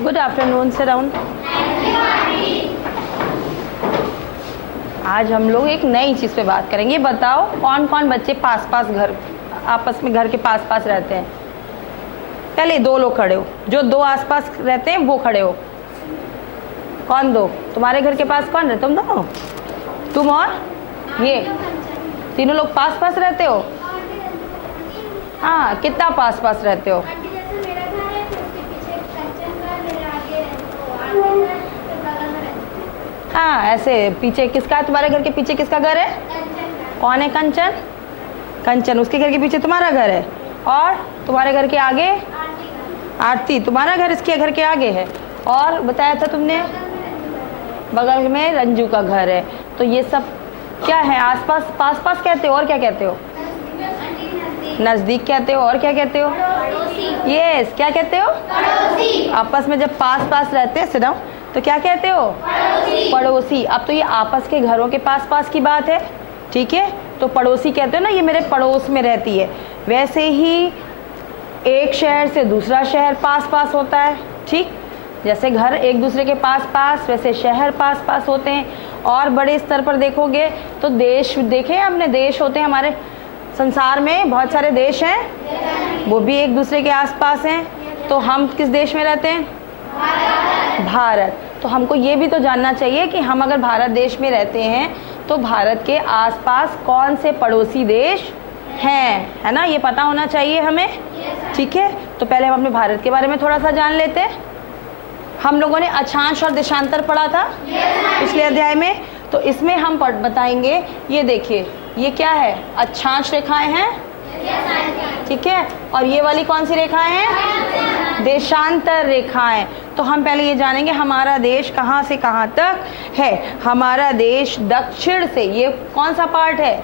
Good afternoon, sit down. आज हम लोग एक नई चीज़ पे बात करेंगे। बताओ कौन कौन बच्चे पास पास घर आपस में घर के पास पास रहते हैं। पहले दो लोग खड़े हो, जो दो आस पास रहते हैं वो खड़े हो। कौन दो? तुम्हारे घर के पास कौन रहते? तुम दोनों, तुम और ये तीनों लोग पास पास रहते हो। हाँ, कितना पास पास रहते हो? हाँ, ऐसे पीछे किसका है? तुम्हारे घर के पीछे किसका घर है? कौन है? कंचन। कंचन, उसके घर के पीछे तुम्हारा घर है। और तुम्हारे घर के आगे आरती, तुम्हारा घर इसके घर के आगे है। और बताया था तुमने बगल में रंजू का घर है। तो ये सब क्या है? आसपास, पास पास कहते हो। और क्या कहते हो? नजदीक कहते हो। और क्या कहते हो? यस, क्या कहते हो? आपस में जब पास पास रहते हैं सिर्फ, तो क्या कहते हो? पड़ोसी। अब तो ये आपस के घरों के पास पास की बात है, ठीक है? तो पड़ोसी कहते हो ना, ये मेरे पड़ोस में रहती है। वैसे ही एक शहर से दूसरा शहर पास पास होता है, ठीक? जैसे घर एक दूसरे के पास पास, वैसे शहर पास पास होते हैं। और बड़े स्तर पर देखोगे तो देश, देखे हमने, देश होते हैं हमारे संसार में, बहुत सारे देश हैं, वो भी एक दूसरे के आसपास हैं। तो हम किस देश में रहते हैं? भारत। तो हमको ये भी तो जानना चाहिए कि हम अगर भारत देश में रहते हैं तो भारत के आसपास कौन से पड़ोसी देश हैं, है ना? ये पता होना चाहिए हमें, ठीक है? तो पहले हम अपने भारत के बारे में थोड़ा सा जान लेते हैं। हम लोगों ने अक्षांश और देशांतर पढ़ा था पिछले अध्याय में। तो इसमें हम बताएंगे, ये देखिए, ये क्या है? अक्षांश रेखाएं हैं, ठीक है? और ये वाली कौन सी रेखाएं हैं? देशांतर रेखाएं। तो हम पहले ये जानेंगे हमारा देश कहाँ से कहाँ तक है। हमारा देश दक्षिण से, ये कौन सा पार्ट है?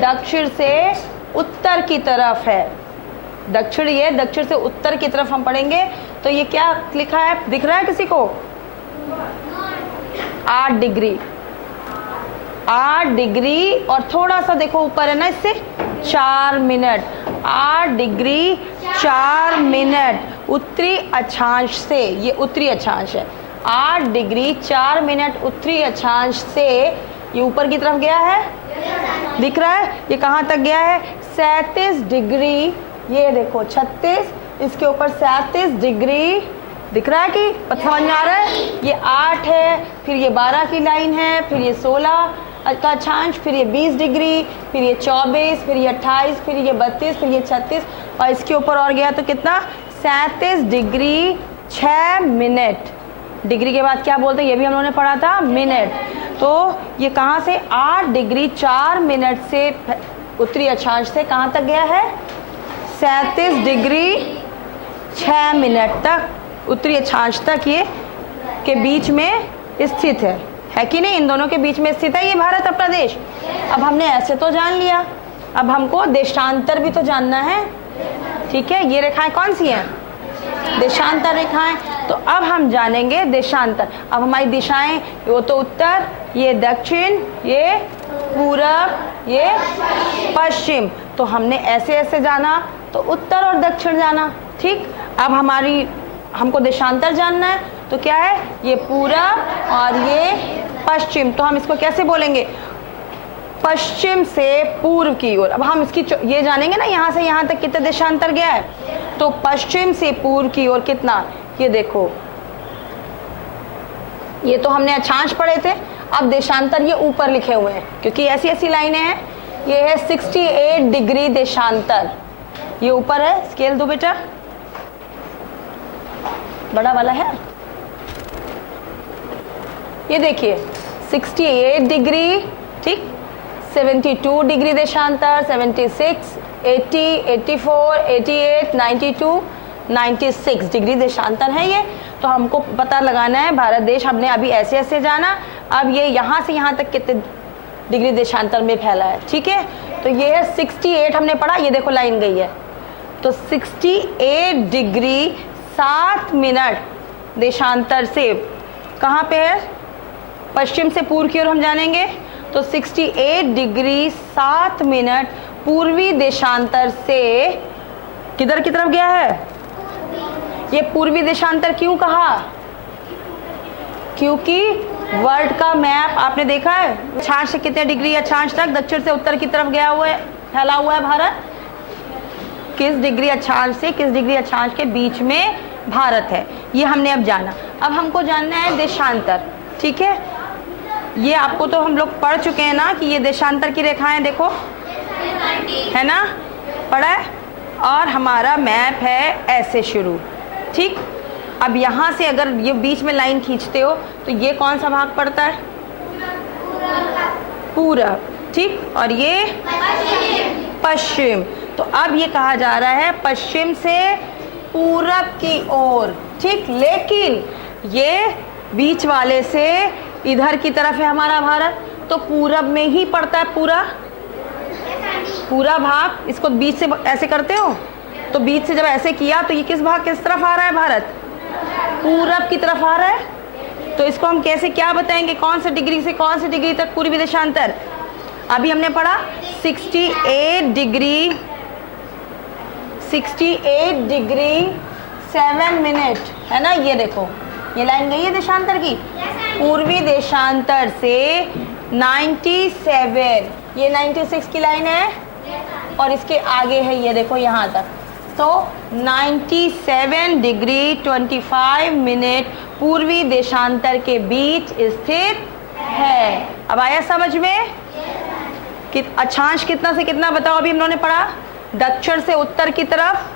दक्षिण से उत्तर की तरफ है। दक्षिण, ये दक्षिण से उत्तर की तरफ हम पढ़ेंगे। तो ये क्या लिखा है, दिख रहा है किसी को? 8 डिग्री, 8 डिग्री। और थोड़ा सा देखो ऊपर है ना, इससे 4 मिनट। 8 डिग्री 4 मिनट उत्तरी अक्षांश से, ये उत्तरी अक्षांश है। 8 डिग्री 4 मिनट उत्तरी अक्षांश से ये ऊपर की तरफ गया है, दिख रहा है? ये कहाँ तक गया है? 37 डिग्री। ये देखो 36, इसके ऊपर 37 डिग्री, दिख रहा है कि समझ में आ रहा है? ये 8 है, फिर ये 12 की लाइन है, फिर ये 16 का अक्षांश, फिर ये 20 डिग्री, फिर ये 24, फिर ये 28, फिर ये 32, फिर ये 36, और इसके ऊपर और गया तो कितना? 37 डिग्री 6 मिनट। डिग्री के बाद क्या बोलते हैं, ये भी हम लोगों ने पढ़ा था, मिनट। तो ये कहाँ से? 8 डिग्री 4 मिनट से उत्तरी अक्षांश से कहाँ तक गया है? 37 डिग्री 6 मिनट तक उत्तरी अक्षांश तक ये के बीच में स्थित है कि नहीं? इन दोनों के बीच में स्थित है ये भारत अपना देश। अब हमने ऐसे तो जान लिया, अब हमको देशांतर भी तो जानना है, ठीक है? ये रेखाएं कौन सी हैं? देशांतर रेखाएं। तो अब हम जानेंगे देशांतर। अब हमारी दिशाएं, वो तो उत्तर, ये दक्षिण, ये पूरब, ये पश्चिम। तो हमने ऐसे ऐसे जाना, तो उत्तर और दक्षिण जाना, ठीक? अब हमको देशांतर जानना है, तो क्या है? ये पूरब और ये पश्चिम। तो हम इसको कैसे बोलेंगे? पश्चिम से पूर्व की ओर। अब हम इसकी ये जानेंगे ना, यहाँ से यहाँ तक कितना देशांतर गया है। तो पश्चिम से पूर्व की ओर कितना? ये देखो, ये तो हमने अक्षांश पढ़े थे। अब देशांतर ये ऊपर लिखे हुए हैं, क्योंकि ऐसी ऐसी लाइनें हैं। ये है 68 डिग्री देशांतर, ये ऊपर है। स्केल दो बेटा, बड़ा वाला है। ये देखिए 68 डिग्री, ठीक? 72 डिग्री देशांतर, 76, 80, 84, 88, 92, 96 डिग्री देशांतर है ये। तो हमको पता लगाना है भारत देश, हमने अभी ऐसे ऐसे जाना। अब ये यहाँ से यहाँ तक कितने डिग्री देशांतर में फैला है, ठीक है? तो ये है 68 हमने पढ़ा, ये देखो लाइन गई है। तो 68 डिग्री 7 मिनट देशांतर से कहाँ पे है? पश्चिम से पूर्व की ओर हम जानेंगे। तो 68 डिग्री 7 मिनट पूर्वी देशांतर से किधर की तरफ गया है? ये पूर्वी देशांतर क्यों कहा? क्योंकि वर्ल्ड का मैप आपने देखा है, अक्षांश से कितने डिग्री अक्षांश तक दक्षिण से उत्तर की तरफ गया हुआ है, फैला हुआ है भारत। किस डिग्री अक्षांश से किस डिग्री अक्षांश के बीच में भारत है, ये हमने अब जाना। अब हमको जानना है देशांतर, ठीक है। ये आपको तो हम लोग पढ़ चुके हैं ना कि ये देशांतर की रेखाएं देखो, है ना, पढ़ा है। और हमारा मैप है ऐसे शुरू, ठीक। अब यहाँ से अगर ये बीच में लाइन खींचते हो तो ये कौन सा भाग पड़ता है? पूरब, ठीक। और ये पश्चिम। तो अब ये कहा जा रहा है पश्चिम से पूरब की ओर, ठीक। लेकिन ये बीच वाले से इधर की तरफ है हमारा भारत, तो पूरब में ही पड़ता है पूरा भाग। इसको बीच से ऐसे करते हो तो बीच से जब ऐसे किया तो ये किस तरफ आ रहा है? भारत पूरब की तरफ आ रहा है। तो इसको हम कैसे क्या बताएंगे, कौन से डिग्री से कौन से डिग्री तक पूर्वी देशांतर? अभी हमने पढ़ा 68 डिग्री 7 मिनट, है ना। ये देखो ये लाइन गई है देशांतर की, पूर्वी देशांतर से 97, ये 96 की लाइन है और इसके आगे है ये देखो यहाँ तक। तो 97 डिग्री 25 मिनट पूर्वी देशांतर के बीच स्थित है। अब आया समझ में कि अक्षांश कितना से कितना बताओ? अभी हम लोगों ने पढ़ा दक्षिण से उत्तर की तरफ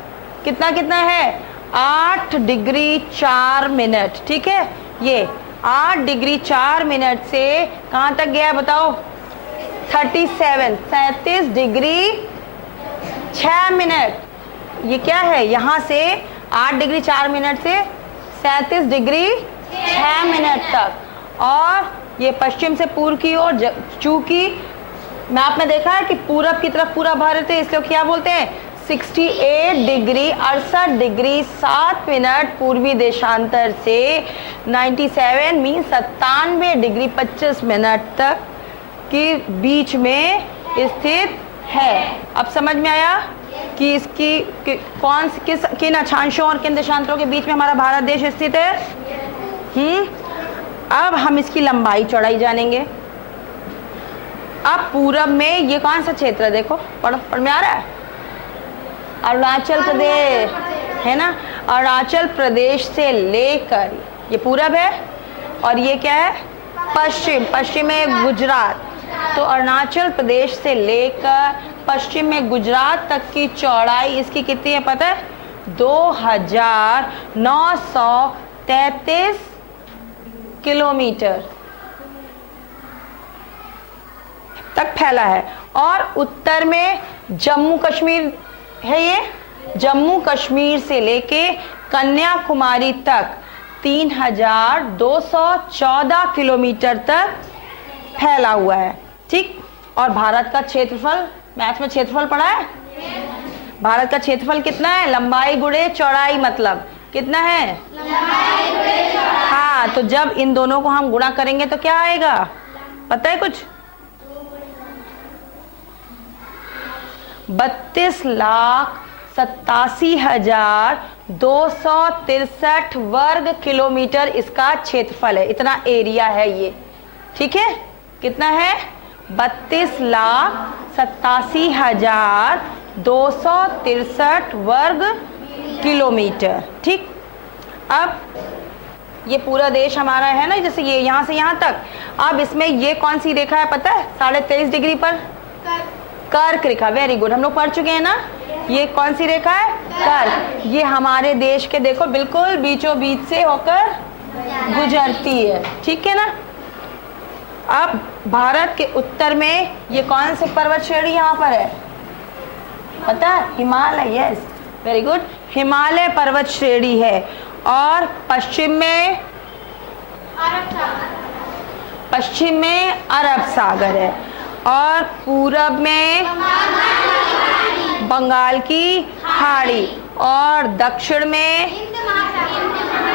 कितना कितना है? 8 डिग्री 4 मिनट, ठीक है। ये 8 डिग्री 4 मिनट से कहाँ तक गया बताओ? 37 डिग्री 6 मिनट। ये क्या है? यहाँ से 8 डिग्री 4 मिनट से 37 डिग्री 6 मिनट तक। और ये पश्चिम से पूर्व की ओर, चूंकि मैप में देखा है कि पूरब की तरफ पूरा भारत है, इसलिए क्या बोलते हैं? 68 डिग्री 68 डिग्री 7 मिनट पूर्वी देशांतर से 97 मीन 97 डिग्री 25 मिनट तक के बीच में स्थित है। अब समझ में आया कि इसकी किन अक्षांशों और किन देशांतरों के बीच में हमारा भारत देश स्थित है। अब हम इसकी लंबाई चौड़ाई जानेंगे। अब पूरब में ये कौन सा क्षेत्र है? देखो पढ़ में आ रहा है, अरुणाचल प्रदेश, है ना। अरुणाचल प्रदेश से लेकर ये पूरब है और ये क्या है? पश्चिम में गुजरात। तो अरुणाचल प्रदेश से लेकर पश्चिम में गुजरात तक की चौड़ाई इसकी कितनी है पता है? 2933 किलोमीटर तक फैला है। और उत्तर में जम्मू कश्मीर है, ये जम्मू कश्मीर से लेके कन्याकुमारी तक 3214 किलोमीटर तक फैला हुआ है, ठीक। और भारत का क्षेत्रफल, मैथ में क्षेत्रफल पढ़ा है? भारत का क्षेत्रफल कितना है? लंबाई गुणे चौड़ाई, मतलब कितना है? लंबाई गुणे चौड़ाई। हाँ, तो जब इन दोनों को हम गुणा करेंगे तो क्या आएगा पता है कुछ? 32,87,263 वर्ग किलोमीटर इसका क्षेत्रफल है। इतना एरिया है ये, ठीक है। कितना है? 32,87,263 वर्ग किलोमीटर, ठीक। अब ये पूरा देश हमारा है ना, जैसे ये यहाँ से यहाँ तक। अब इसमें ये कौन सी रेखा है पता है? 23.5 डिग्री पर कर्क रेखा। वेरी गुड, हम लोग पढ़ चुके हैं ना। ये कौन सी रेखा है? कर्क। ये हमारे देश के देखो बिल्कुल बीचों बीच से होकर गुजरती है, ठीक है ना। अब भारत के उत्तर में ये कौन से पर्वत श्रेणी यहाँ पर है पता है? Himalaya. Yes, very good, Himalaya पर्वत श्रेणी है। और पश्चिम में अरब सागर है। और पूरब में बंगाल की खाड़ी और दक्षिण में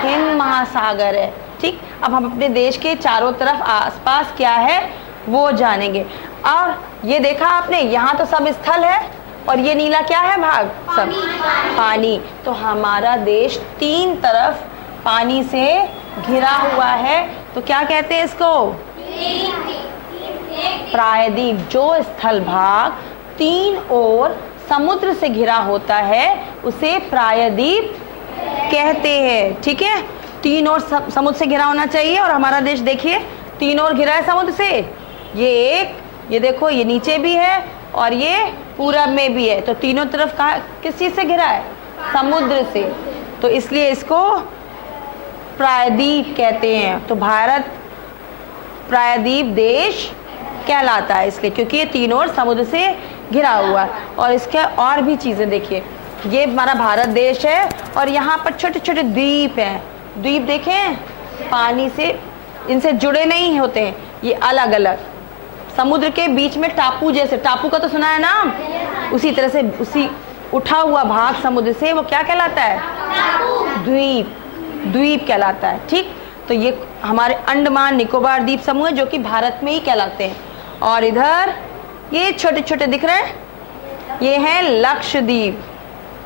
हिंद महासागर है, ठीक। अब हम अपने देश के चारों तरफ आसपास क्या है वो जानेंगे। और ये देखा आपने, यहाँ तो सब स्थल है, और ये नीला क्या है भाग? सब पानी। तो हमारा देश 3 तरफ पानी से घिरा हुआ है, तो क्या कहते हैं इसको? प्रायद्वीप। जो स्थल भाग 3 ओर समुद्र से घिरा होता है उसे प्रायद्वीप कहते हैं। ठीक है, 3 ओर समुद्र से घिरा होना चाहिए। और हमारा देश देखिए 3 ओर घिरा है समुद्र से। ये देखो, ये नीचे भी है और ये पूरब में भी है। तो तीनों तरफ किस चीज से घिरा है? समुद्र से। तो इसलिए इसको प्रायद्वीप कहते हैं। तो भारत प्रायद्वीप देश कहलाता है इसलिए, क्योंकि ये 3 ओर समुद्र से घिरा हुआ है। और इसके और भी चीजें देखिए, ये हमारा भारत देश है और यहाँ पर छोटे छोटे द्वीप हैं। द्वीप देखें, पानी से इनसे जुड़े नहीं होते हैं, ये अलग अलग समुद्र के बीच में टापू जैसे। टापू का तो सुना है नाम, उसी तरह से उसी उठा हुआ भाग समुद्र से वो क्या कहलाता है? द्वीप। द्वीप कहलाता है। ठीक, तो ये हमारे अंडमान निकोबार द्वीप समूह है जो कि भारत में ही कहलाते हैं। और इधर ये छोटे छोटे दिख रहे हैं, ये है लक्षद्वीप।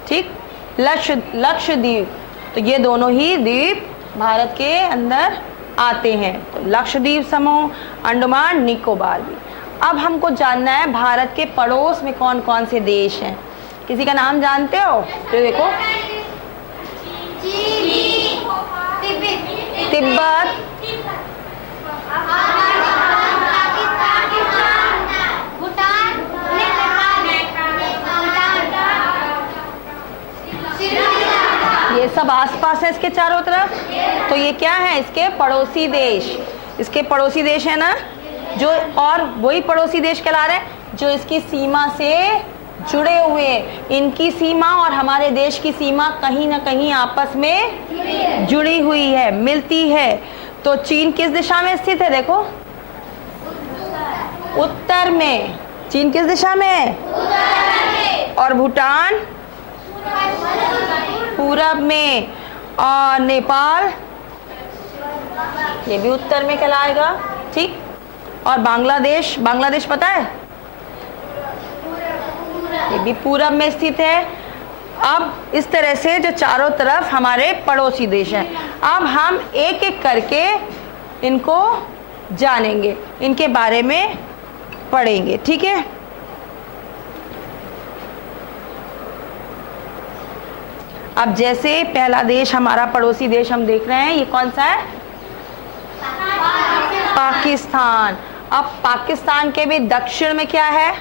ठीक, लक्षद्वीप। तो ये दोनों ही द्वीप भारत के अंदर आते हैं। तो लक्षद्वीप समूह, अंडमान निकोबार द्वीप। अब हमको जानना है भारत के पड़ोस में कौन कौन से देश हैं। किसी का नाम जानते हो? तो देखो, तिब्बत, ये सब आसपास है इसके चारों तरफ। तो ये क्या है? इसके पड़ोसी देश। इसके पड़ोसी देश है ना, जो और वही पड़ोसी देश कहला रहे हैं जो इसकी सीमा से जुड़े हुए। इनकी सीमा और हमारे देश की सीमा कहीं ना कहीं आपस में जुड़ी हुई है, मिलती है। तो चीन किस दिशा में स्थित है? देखो, उत्तर में। चीन किस दिशा में है? और भूटान पूरब में। और नेपाल ये भी उत्तर में कहलाएगा। ठीक, और बांग्लादेश, बांग्लादेश पता है? ये भी पूरब में स्थित है। अब इस तरह से जो चारों तरफ हमारे पड़ोसी देश हैं, अब हम एक एक करके इनको जानेंगे, इनके बारे में पढ़ेंगे। ठीक है, अब जैसे पहला देश हमारा पड़ोसी देश हम देख रहे हैं, ये कौन सा है? पाकिस्तान। अब पाकिस्तान के भी दक्षिण में क्या है?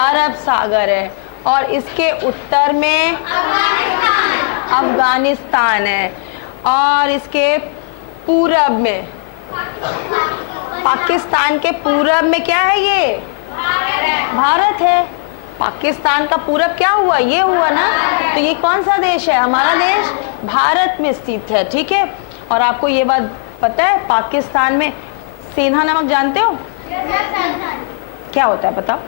अरब सागर है। और इसके उत्तर में अफगानिस्तान है। और इसके पूरब में, पाकिस्तान के पूरब में क्या है? ये भारत है। पाकिस्तान का पूरब क्या हुआ? ये हुआ ना। तो ये कौन सा देश है? हमारा देश भारत में स्थित है। ठीक है, और आपको ये बात पता है, पाकिस्तान में सेंधा नमक जानते हो? क्या होता है बताओ?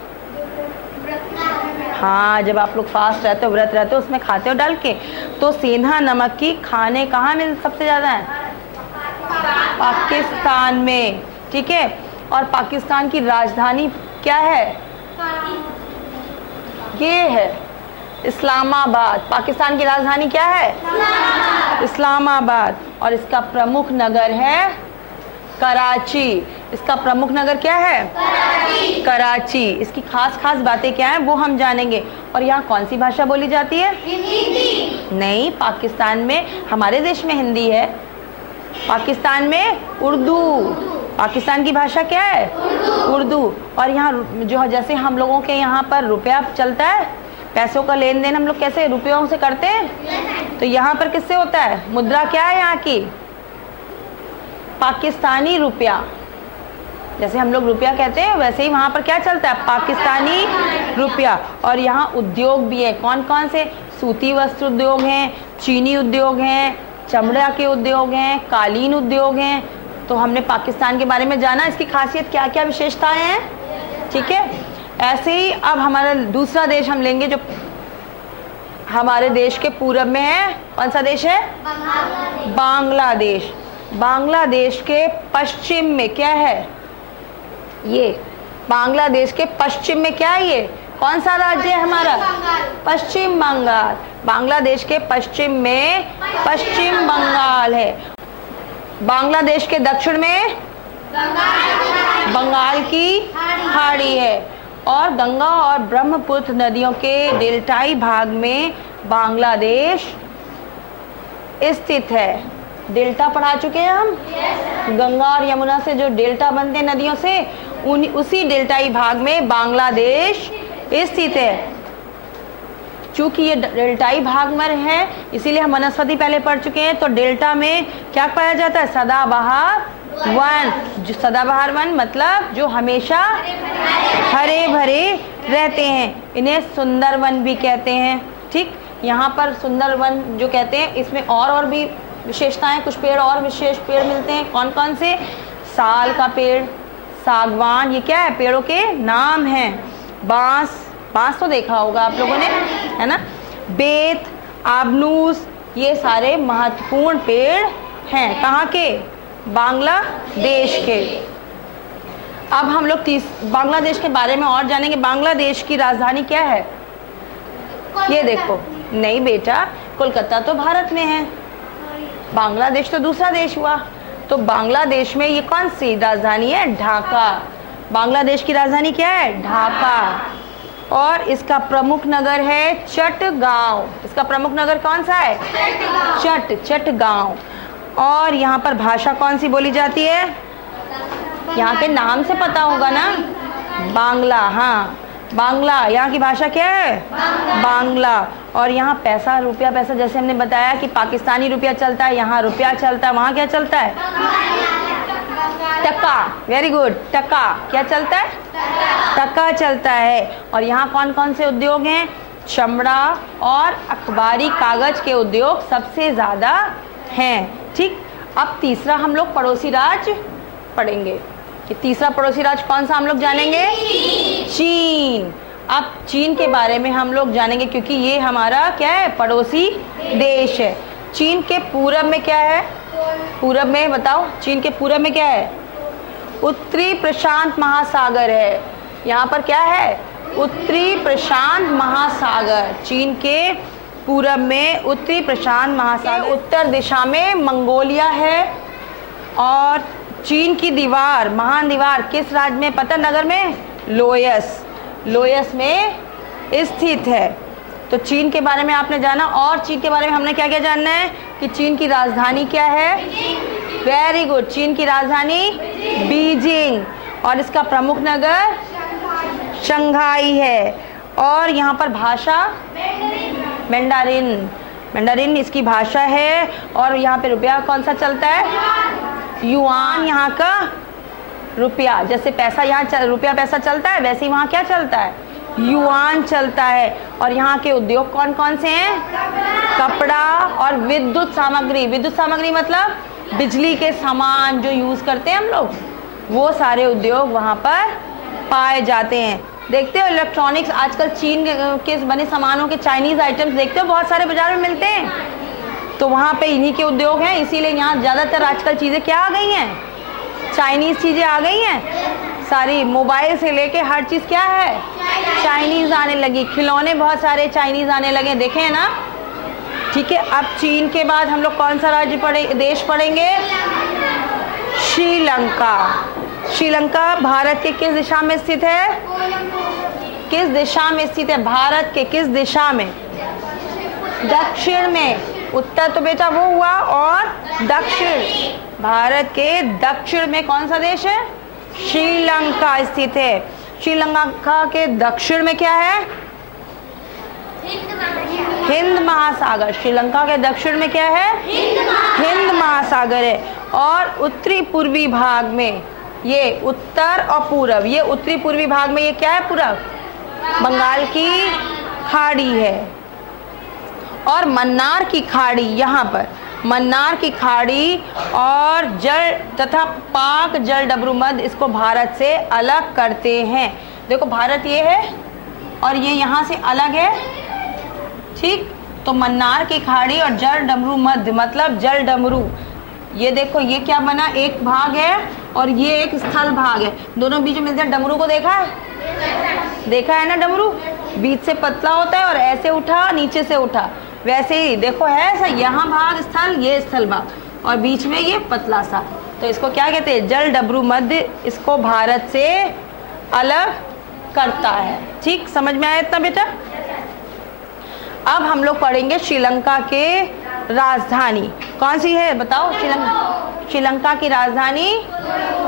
हाँ, जब आप लोग फास्ट रहते हो, व्रत रहते हो, उसमें खाते हो डाल के। तो सेंधा नमक की खाने कहाँ में सबसे ज्यादा है? पाकिस्तान में। ठीक है, और पाकिस्तान की राजधानी क्या है? ये है इस्लामाबाद। पाकिस्तान की राजधानी क्या है? इस्लामाबाद। और इसका प्रमुख नगर है कराची। इसका प्रमुख नगर क्या है? कराची। इसकी खास खास बातें क्या हैं वो हम जानेंगे। और यहाँ कौन सी भाषा बोली जाती है? हिंदी। नहीं, पाकिस्तान में, हमारे देश में हिंदी है, पाकिस्तान में उर्दू। पाकिस्तान की भाषा क्या है? उर्दू। और यहाँ जो जैसे हम लोगों के यहाँ पर रुपया चलता है, पैसों का लेन देन हम लोग कैसे रुपयों से करते हैं, तो यहाँ पर किससे होता है? मुद्रा क्या है यहाँ की? पाकिस्तानी रुपया। जैसे हम लोग रुपया कहते हैं वैसे ही वहाँ पर क्या चलता है? पाकिस्तानी रुपया। और यहाँ उद्योग भी है। कौन कौन से? सूती वस्त्र उद्योग हैं, चीनी उद्योग हैं, चमड़ा के उद्योग हैं, कालीन उद्योग हैं। तो हमने पाकिस्तान के बारे में जाना, इसकी खासियत क्या क्या विशेषताएं हैं। ठीक है, ऐसे ही अब हमारा दूसरा देश हम लेंगे जो हमारे देश के पूरब में है। कौन सा देश है? बांग्लादेश। बांग्लादेश के पश्चिम में क्या है? ये बांग्लादेश के पश्चिम में क्या है? ये कौन सा राज्य है हमारा? पश्चिम बंगाल। बांग्लादेश के पश्चिम में पश्चिम बंगाल है। बांग्लादेश के दक्षिण में बंगाल की खाड़ी है। और गंगा और ब्रह्मपुत्र नदियों के डेल्टाई भाग में बांग्लादेश स्थित है। डेल्टा पढ़ा चुके हैं हम। गंगा और यमुना से जो डेल्टा बनते हैं नदियों से, उसी डेल्टाई भाग में बांग्लादेश स्थित है। चूंकि ये डेल्टाई भाग में है, इसीलिए हम वनस्पति पहले पढ़ चुके हैं। तो डेल्टा में क्या पाया जाता है? सदाबहार वन। जो सदाबहार वन मतलब जो हमेशा हरे भरे रहते हैं, इन्हें सुंदर वन भी कहते हैं। ठीक, यहाँ पर सुंदर वन जो कहते हैं, इसमें और भी विशेषताएं, कुछ पेड़ और विशेष पेड़ मिलते हैं। कौन कौन से? साल का पेड़, सागवान, ये क्या है? पेड़ों के नाम हैं। बांस, बांस तो देखा होगा आप लोगों ने, है ना। बेत, आबनूस, ये सारे महत्वपूर्ण पेड़ हैं। कहाँ के? बांग्लादेश के। अब हम लोग बांग्लादेश के बारे में और जानेंगे। बांग्लादेश की राजधानी क्या है? ये देखो। नहीं बेटा, कोलकाता तो भारत में है, बांग्लादेश तो दूसरा देश हुआ। तो बांग्लादेश में ये कौन सी राजधानी है? ढाका। बांग्लादेश की राजधानी क्या है? ढाका। और इसका प्रमुख नगर है चटगांव। इसका प्रमुख नगर कौन सा है? चटगांव। और यहाँ पर भाषा कौन सी बोली जाती है? यहाँ के नाम से पता होगा ना, बांग्ला। हाँ, बांग्ला यहाँ की भाषा क्या है? बांग्ला। और यहाँ पैसा, रुपया, पैसा, जैसे हमने बताया कि पाकिस्तानी रुपया चलता है, यहाँ रुपया चलता है। वहाँ क्या चलता है? टका। वेरी गुड, टका। क्या चलता है? टका चलता है। और यहाँ कौन कौन से उद्योग हैं? चमड़ा और अखबारी कागज के उद्योग सबसे ज़्यादा हैं। ठीक, अब तीसरा हम लोग पड़ोसी राज्य पढ़ेंगे। कि तीसरा पड़ोसी राज्य कौन सा हम लोग जानेंगे? चीन। अब चीन के बारे में हम लोग जानेंगे, क्योंकि ये हमारा क्या है? पड़ोसी देश है। चीन के पूरब में क्या है? पूरब में बताओ, चीन के पूरब में क्या है? उत्तरी प्रशांत महासागर है। यहाँ पर क्या है? उत्तरी प्रशांत महासागर। चीन के पूरब में उत्तरी प्रशांत महासागर। उत्तर दिशा में मंगोलिया है। और चीन की दीवार, महान दीवार किस राज्य में? पता नगर में? लोयस में स्थित है। तो चीन के बारे में आपने जाना। और चीन के बारे में हमने क्या क्या जानना है? कि चीन की राजधानी क्या है? वेरी गुड, चीन की राजधानी बीजिंग। और इसका प्रमुख नगर शंघाई है। और यहाँ पर भाषा मैंडारिन इसकी भाषा है। और यहाँ पे रुपया कौन सा चलता है? युआन यहाँ का रुपया। जैसे पैसा यहाँ रुपया पैसा चलता है, वैसे ही वहाँ क्या चलता है? युआन चलता है। और यहाँ के उद्योग कौन कौन से हैं? कपड़ा और विद्युत सामग्री। विद्युत सामग्री मतलब बिजली के सामान जो यूज करते हैं हम लोग, वो सारे उद्योग वहाँ पर पाए जाते हैं। देखते हो इलेक्ट्रॉनिक्स, आजकल चीन के बने सामानों के चाइनीज आइटम्स देखते हो बहुत सारे बाजार में मिलते हैं। तो वहाँ पे इन्हीं के उद्योग हैं, इसीलिए यहाँ ज़्यादातर आजकल चीज़ें क्या आ गई हैं? चाइनीज़ चीज़ें आ गई हैं। सारी मोबाइल से लेके हर चीज़ क्या है? चाइनीज़ आने लगी। खिलौने बहुत सारे चाइनीज़ आने लगे, देखे हैं ना। ठीक है, अब चीन के बाद हम लोग कौन सा राज्य देश पढ़ेंगे? श्रीलंका। श्रीलंका भारत के किस दिशा में स्थित है? किस दिशा में स्थित है? भारत के किस दिशा में? दक्षिण में। उत्तर तो बेटा वो हुआ, और दक्षिण, भारत के दक्षिण में कौन सा देश है? श्रीलंका स्थित है। श्रीलंका के दक्षिण में क्या है? हिंद महासागर। श्रीलंका के दक्षिण में क्या है? हिंद महासागर है। और उत्तरी पूर्वी भाग में ये उत्तर और पूरब, ये उत्तरी पूर्वी भाग में ये क्या है? पूरब बंगाल की खाड़ी है। और मन्नार की खाड़ी, यहाँ पर मन्नार की खाड़ी और जल तथा पाक जल डमरू मध्य इसको भारत से अलग करते हैं। देखो भारत ये है और ये यहाँ से अलग है। ठीक, तो मन्नार की खाड़ी और जल डमरू मध्य मतलब जल डमरू, ये देखो ये क्या बना? एक भाग है और ये एक स्थल भाग है, दोनों बीच में मिलते हैं। डमरू को देखा है? देखा है ना डमरू, बीच से पतला होता है और ऐसे उठा, नीचे से उठा, वैसे ही देखो है ऐसा, यहाँ भाग स्थल, ये स्थल भाग और बीच में ये पतला सा, तो इसको क्या कहते हैं, जल डमरू मध्य इसको भारत से अलग करता है। ठीक, समझ में आया इतना बेटा? अब हम लोग पढ़ेंगे श्रीलंका के राजधानी कौन सी है बताओ। श्रीलंका की राजधानी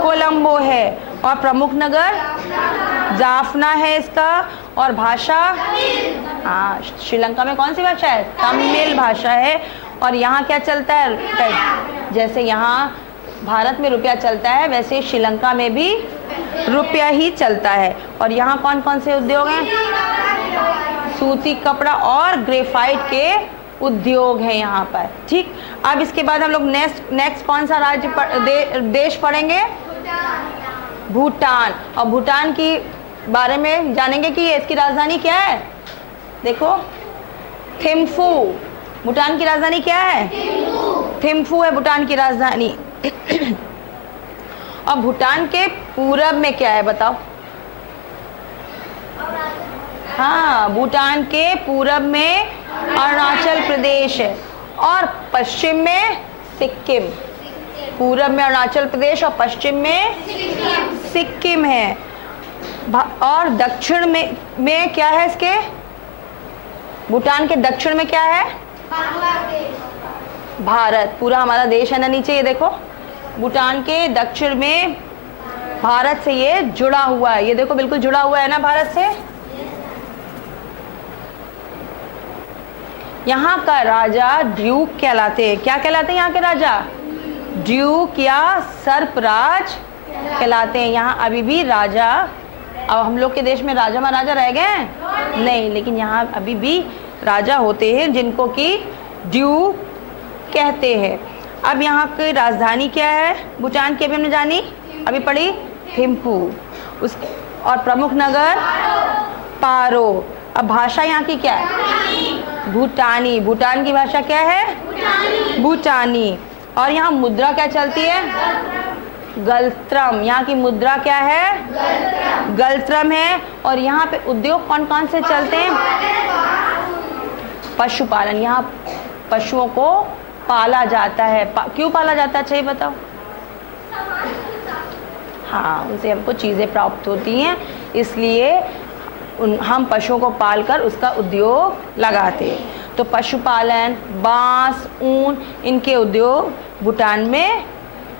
कोलंबो है और प्रमुख नगर जाफना है इसका, और भाषा, हाँ श्रीलंका में कौन सी भाषा है, तमिल भाषा है। और यहाँ क्या चलता है, जैसे यहाँ भारत में रुपया चलता है वैसे श्रीलंका में भी रुपया ही चलता है। और यहाँ कौन कौन से उद्योग हैं, सूती कपड़ा और ग्रेफाइट के उद्योग हैं यहाँ पर। ठीक, अब इसके बाद हम लोग नेक्स्ट कौन सा राज्य देश पढ़ेंगे, भूटान। और भूटान की बारे में जानेंगे कि इसकी राजधानी क्या है, देखो थिम्फू। भूटान की राजधानी क्या है, थिम्फू है भूटान की राजधानी। और भूटान के पूरब में क्या है बताओ, हाँ भूटान के पूरब में अरुणाचल प्रदेश है और पश्चिम में सिक्किम। पूरब में अरुणाचल प्रदेश और पश्चिम में सिक्किम है। और दक्षिण में क्या है इसके, भूटान के दक्षिण में क्या है, भारत। पूरा हमारा देश है ना नीचे, ये देखो भूटान के दक्षिण में भारत से ये जुड़ा हुआ है, ये देखो बिल्कुल जुड़ा हुआ है ना भारत से। यहाँ का राजा ड्यूक कहलाते हैं। क्या कहलाते हैं यहाँ के राजा, ड्यूक या सर्पराज कहलाते हैं। यहाँ अभी भी राजा, अब हम लोग के देश में राजा महाराजा रह गए नहीं, लेकिन यहाँ अभी भी राजा होते हैं जिनको कि ड्यूक कहते हैं। अब यहाँ की राजधानी क्या है भूटान की, अभी हमने जानी, अभी पढ़ी थिम्पू। उस और प्रमुख नगर पारो। अब भाषा यहाँ की क्या है, भूटानी। भूटान की भाषा क्या है, भूटानी। और यहाँ मुद्रा क्या चलती है, गलत्रम। यहाँ की मुद्रा क्या है, गलत्रम है। और यहाँ पे उद्योग कौन कौन से चलते हैं, पशुपालन। यहाँ पशुओं को पाला जाता है। क्यों पाला जाता है चाहिए बताओ, हाँ उनसे हमको चीज़ें प्राप्त होती हैं, इसलिए हम पशुओं को पालकर उसका उद्योग लगाते हैं। तो पशुपालन, बांस, ऊन, इनके उद्योग भूटान में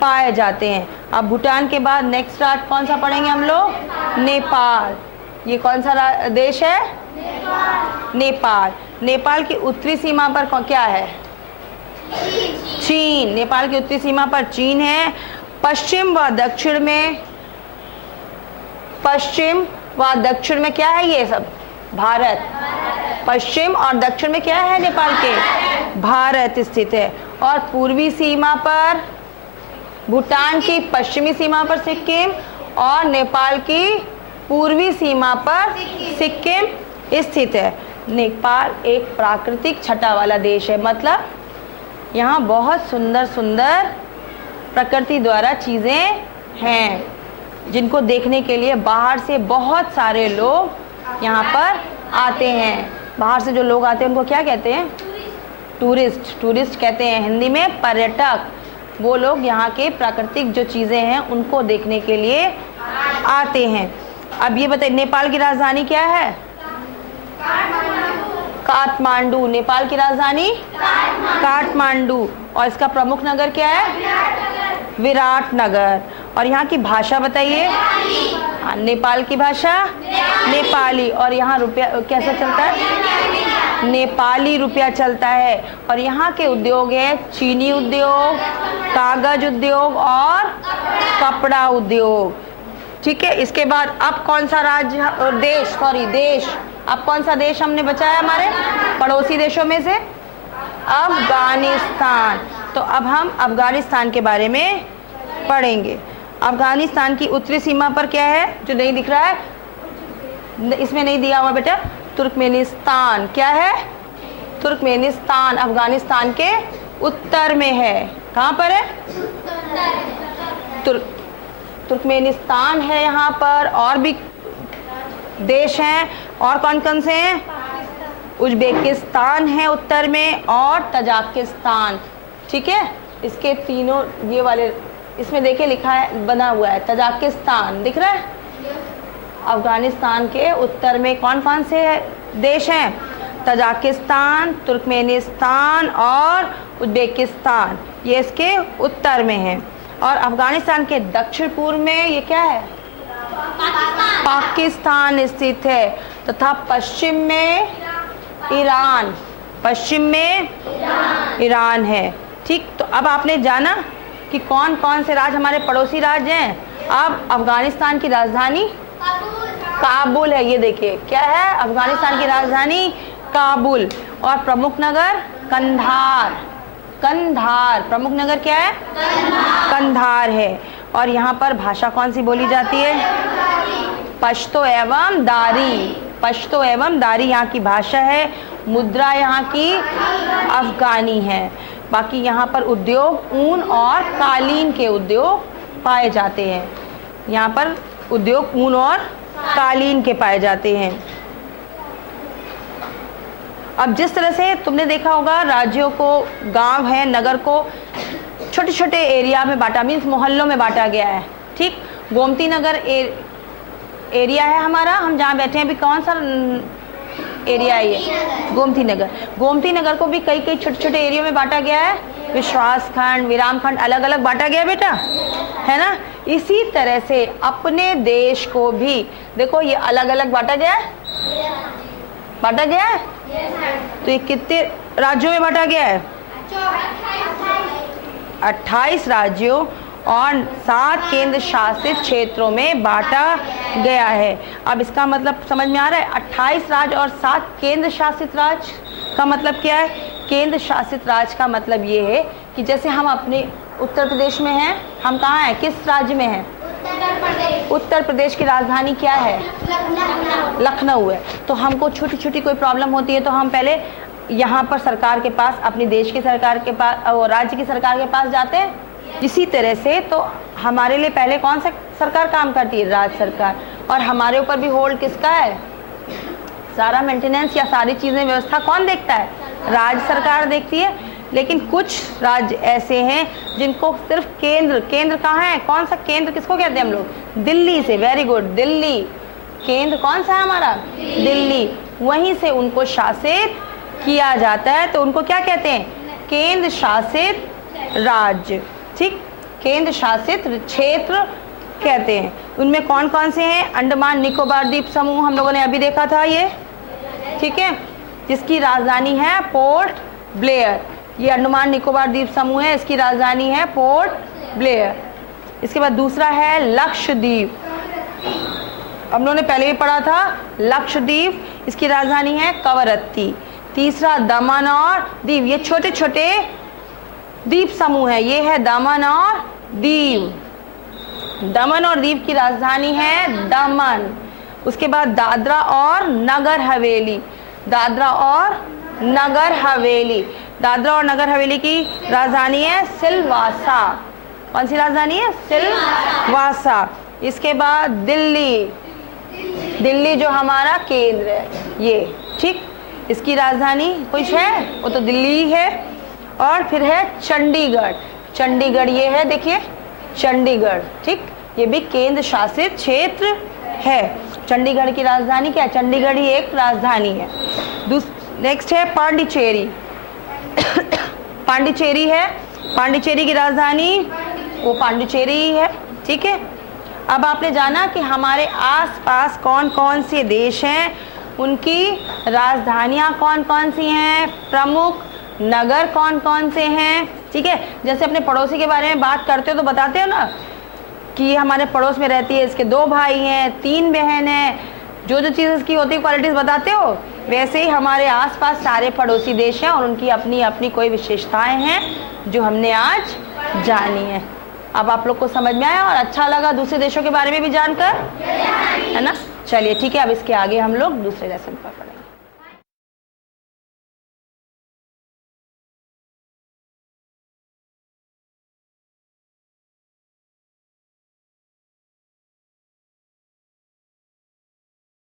पाए जाते हैं। अब भूटान के बाद नेक्स्ट राज्य कौन सा पढ़ेंगे हम लोग, नेपाल। ये कौन सा देश है, नेपाल। नेपाल की उत्तरी सीमा पर क्या है, चीन। नेपाल की उत्तरी सीमा पर चीन है। पश्चिम व दक्षिण में क्या है, ये सब भारत। पश्चिम और दक्षिण में क्या है नेपाल के, भारत स्थित है। और पूर्वी सीमा पर भूटान की पश्चिमी सीमा पर सिक्किम और नेपाल की पूर्वी सीमा पर सिक्किम स्थित है। नेपाल एक प्राकृतिक छटा वाला देश है, मतलब यहाँ बहुत सुंदर सुंदर प्रकृति द्वारा चीज़ें हैं जिनको देखने के लिए बाहर से बहुत सारे लोग यहाँ पर आते हैं। बाहर से जो लोग आते हैं उनको क्या कहते हैं, टूरिस्ट कहते हैं, हिंदी में पर्यटक। वो लोग यहाँ के प्राकृतिक जो चीज़ें हैं उनको देखने के लिए आते हैं। अब ये बताइए नेपाल की राजधानी क्या है, काठमांडू। नेपाल की राजधानी काठमांडू। और इसका प्रमुख नगर क्या है, विराटनगर। और यहाँ की भाषा बताइए, हाँ नेपाल की भाषा नेपाली। और यहाँ रुपया कैसा चलता है, नेपाली रुपया चलता है। और यहाँ के उद्योग है चीनी उद्योग, कागज उद्योग और कपड़ा उद्योग। ठीक है, इसके बाद अब कौन सा राज्य, देश, अब कौन सा देश हमने बचाया हमारे पड़ोसी देशों में से, अफगानिस्तान। तो अब हम अफगानिस्तान के बारे में पढ़ेंगे। अफगानिस्तान की उत्तरी सीमा पर क्या है जो नहीं दिख रहा है, इसमें नहीं दिया हुआ बेटा, तुर्कमेनिस्तान। क्या है, तुर्कमेनिस्तान अफगानिस्तान के उत्तर में है। कहाँ पर है, तुर्कमेनिस्तान है यहाँ पर। और भी देश हैं। और कौन कौन से हैं? उज्बेकिस्तान है उत्तर में और तजाकिस्तान, ठीक है। इसके तीनों ये वाले इसमें देखिए लिखा है, बना हुआ है तजाकिस्तान, दिख रहा है। अफगानिस्तान के उत्तर में कौन कौन से देश हैं? तजाकिस्तान, तुर्कमेनिस्तान और उज्बेकिस्तान, ये इसके उत्तर में है। और अफगानिस्तान के दक्षिण पूर्व में ये क्या है? पाकिस्तान स्थित है। तथा पश्चिम में ईरान, पश्चिम में ईरान है, ठीक। तो अब आपने जाना कि कौन कौन से राज्य हमारे पड़ोसी राज्य हैं। अब अफगानिस्तान की राजधानी काबुल है, ये देखिए क्या है? अफगानिस्तान की राजधानी काबुल। और प्रमुख नगर कंधार, कंधार प्रमुख नगर क्या है? कंधार है। और यहाँ पर भाषा कौन सी बोली जाती है? पश्तो एवं दारी, पश्तो एवं दारी यहाँ की भाषा है। मुद्रा यहाँ की अफगानी है। बाकी यहाँ पर उद्योग ऊन और कालीन के उद्योग पाए जाते हैं। यहाँ पर उद्योग ऊन और कालीन के पाए जाते हैं। अब जिस तरह से तुमने देखा होगा राज्यों को, गांव है, नगर को छोटे छोटे एरिया में बांटा, मीन्स मोहल्लों में बांटा गया है, ठीक। गोमती नगर एरिया है हमारा, हम जहाँ बैठे हैं अभी, कौन सा एरिया है ये? गोमती नगर। गोमती नगर को भी कई कई छोटे छोटे एरिया में बांटा गया है। विश्वास खंड, विराम खंड, अलग अलग बांटा गया बेटा, है ना। इसी तरह से अपने देश को भी देखो ये अलग अलग बांटा गया है, बांटा गया है। तो ये कितने राज्यों में बांटा गया है? 28 राज्यों और 7 केंद्र शासित क्षेत्रों में बांटा गया है। अब इसका मतलब समझ में आ रहा है? 28 राज्य और 7 केंद्र शासित राज्य का मतलब क्या है? केंद्र शासित राज्य का मतलब ये है कि जैसे हम अपने उत्तर प्रदेश में हैं, हम कहाँ हैं, किस राज्य में हैं? उत्तर प्रदेश की राजधानी क्या है? लखनऊ है। तो हमको छोटी छोटी कोई प्रॉब्लम होती है तो हम पहले यहाँ पर सरकार के पास, अपनी देश की सरकार के पास और राज्य की सरकार के पास जाते हैं। इसी तरह से तो हमारे लिए पहले कौन सा सरकार काम करती है? राज्य सरकार। और हमारे ऊपर भी होल्ड किसका है? सारा मेंटेनेंस या सारी चीज़ें व्यवस्था कौन देखता है? राज्य सरकार देखती है। लेकिन कुछ राज्य ऐसे हैं जिनको सिर्फ केंद्र कहाँ है? कौन सा केंद्र किसको कहते हैं हम लोग? दिल्ली से। वेरी गुड, दिल्ली केंद्र कौन सा है हमारा? दिल्ली। वहीं से उनको शासित किया जाता है, तो उनको क्या कहते हैं? केंद्र शासित राज्य, ठीक। केंद्र शासित क्षेत्र कहते हैं। उनमें कौन कौन से हैं? अंडमान निकोबार द्वीप समूह, हम लोगों ने अभी देखा था ये, ठीक है, जिसकी राजधानी है पोर्ट ब्लेयर। ये अंडमान निकोबार द्वीप समूह है, इसकी राजधानी है पोर्ट ब्लेयर। इसके बाद दूसरा है लक्षद्वीप, हम लोगों ने पहले भी पढ़ा था लक्षद्वीप, इसकी राजधानी है कवरत्ती। तीसरा दमन और दीव, ये छोटे छोटे द्वीप समूह है, ये है दमन और दीव। दमन और दीव की राजधानी है दमन। उसके बाद दादरा और नगर हवेली, दादरा और नगर हवेली, दादरा और नगर हवेली की राजधानी है सिलवासा। कौन सी राजधानी है? सिलवासा। इसके बाद दिल्ली, दिल्ली जो हमारा केंद्र है ये, ठीक, इसकी राजधानी कुछ है, वो तो दिल्ली है। और फिर है चंडीगढ़, चंडीगढ़ ये है, देखिए चंडीगढ़, ठीक, ये भी केंद्र शासित क्षेत्र है। चंडीगढ़ की राजधानी क्या है? चंडीगढ़ ही एक राजधानी है। नेक्स्ट है पांडिचेरी पांडिचेरी है, पांडिचेरी की राजधानी वो पांडिचेरी ही है, ठीक है। अब आपने जाना कि हमारे आसपास कौन कौन से देश हैं, उनकी राजधानियां कौन कौन सी हैं, प्रमुख नगर कौन कौन से हैं, ठीक है। जैसे अपने पड़ोसी के बारे में बात करते हो तो बताते हो ना कि ये हमारे पड़ोस में रहती है, इसके 2 भाई हैं, 3 बहन हैं, जो जो चीज़ इसकी होती है क्वालिटीज़ बताते हो। वैसे ही हमारे आसपास सारे पड़ोसी देश हैं और उनकी अपनी अपनी कोई विशेषताएं हैं जो हमने आज जानी है। अब आप लोग को समझ में आया और अच्छा लगा दूसरे देशों के बारे में भी जानकर, है ना। चलिए ठीक है, अब इसके आगे हम लोग दूसरे लेसन पर पढ़ेंगे।